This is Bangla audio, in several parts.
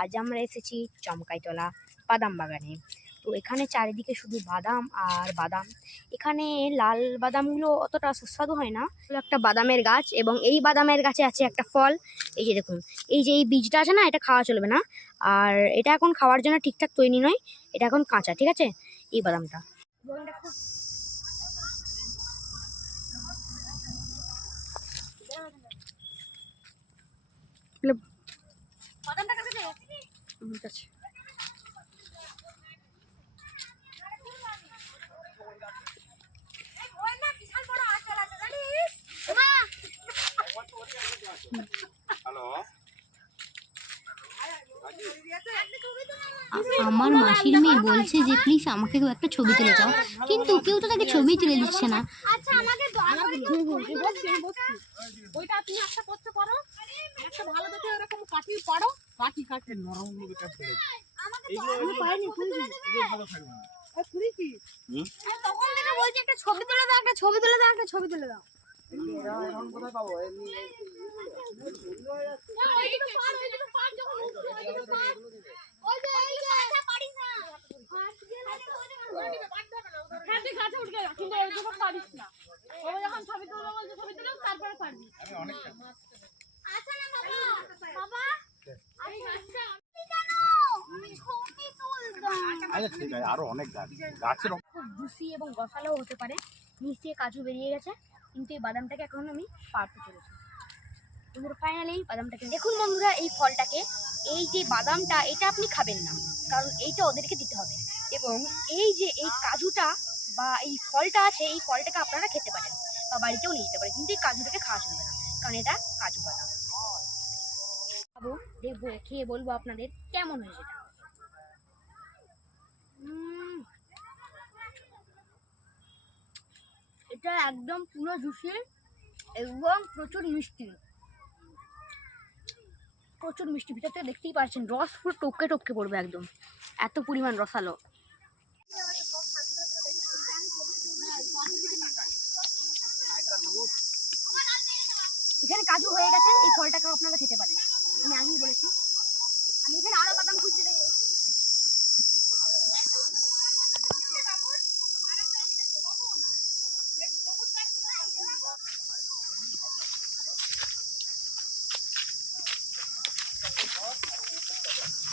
আজ আমরা এসেছি চমকাইতলা বাদাম বাগানে তো এখানে চারিদিকে শুধু বাদাম আর বাদাম। এখানে লাল বাদামগুলো অতটা সুস্বাদু হয় না। একটা বাদামের গাছ এবং এই বাদামের গাছে আছে একটা ফল। এই যে দেখুন, এই যে এই বীজটা আছে না, এটা খাওয়া চলবে না। আর এটা এখন খাওয়ার জন্য ঠিকঠাক তৈরি নয়, এটা এখন কাঁচা, ঠিক আছে? এই বাদামটা। খুব ঠিক আছে আমার মাসির মেয়ে বলছে যে প্লিজ আমাকে কেউ একটা ছবি তুলে যাও কিন্তু কেউ তো তাকে ছবি তুলে দিচ্ছে না। ওইটা তুমি একটা করতে পারো। একটা ভালো দেখে এরকম কাটি পারো। কাটি কাটি নরম লোকটা ফেলে পাইনি তখন থেকে বলছি একটা ছবি তুলে দাও একটা ছবি তুলে দাও একটা ছবি তুলে দাও। কাছে উঠে কিন্তু এই যখন পারিস না। ও যখন ছবি তুলবে বলছে ছবি তুলো তারপরে পারবি। আচ্ছা ঠিক আছে। আরও অনেক গাছ। গাছের খুব জুসি এবং গসালোও হতে পারে। নিচ থেকে কাজু বেরিয়ে গেছে কিন্তু এই বাদামটাকে এখন আমি পারতে চলেছি। ফাইনালি বাদামটাকে দেখুন বন্ধুরা, এই ফলটাকে, এই যে বাদামটা, এটা আপনি খাবেন না। কারণ এইটা ওদেরকে দিতে হবে। এবং এই যে এই কাজুটা বা এই ফলটা আছে, এই ফলটাকে আপনারা খেতে পারেন বা বাড়িতেও নিয়ে যেতে পারেন, কিন্তু এই কাজুটাকে খাওয়া চলবে না, কারণ এটা কাজু বাদাম। খাব, দেখব, খেয়ে বলব আপনাদের কেমন হয়েছে এটা। এটা একদম পুরো জুসি এবং প্রচুর মিষ্টি। প্রচুর মিষ্টি ভিতর থেকে দেখতেই পাচ্ছেন, রস পুরো টপকে টপকে পড়বে একদম। এত পরিমাণ রসালো। এখানে কাজু হয়ে গেছে, এই ফলটাকে আপনারা খেতে পারেন। আমি আগেই বলেছি। আমি এখানে আরও খুঁজতে দেখব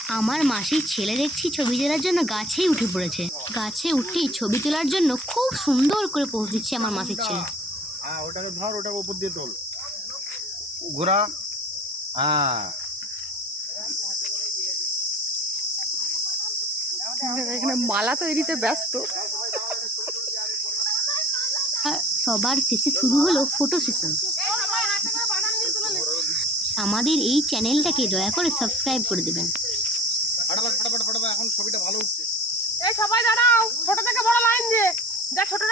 আমার মাসির ছেলে দেখছি ছবি তোলার জন্য গাছেই উঠে পড়েছে। গাছে উঠেই ছবি তোলার জন্য খুব সুন্দর করে পোজ দিচ্ছে আমার মাসির ছেলে। হ্যাঁ ওটাকে ধর ওটাকে উপর দিয়ে তোল। ঘোরা। হ্যাঁ। এখানে মালা তৈরিতে ব্যস্ত। আর সবার শেষে শুরু হলো ফটো সেশন আমাদের এই চ্যানেলটাকে দয়া করে সাবস্ক্রাইব করে দেবেন। ফটাফট ফটাফট ফাটাফাট এখন ছবিটা ভালো উঠছে। এই সবাই দাঁড়াও ছোট থেকে বড় লাইন দিয়ে যা ছোটরা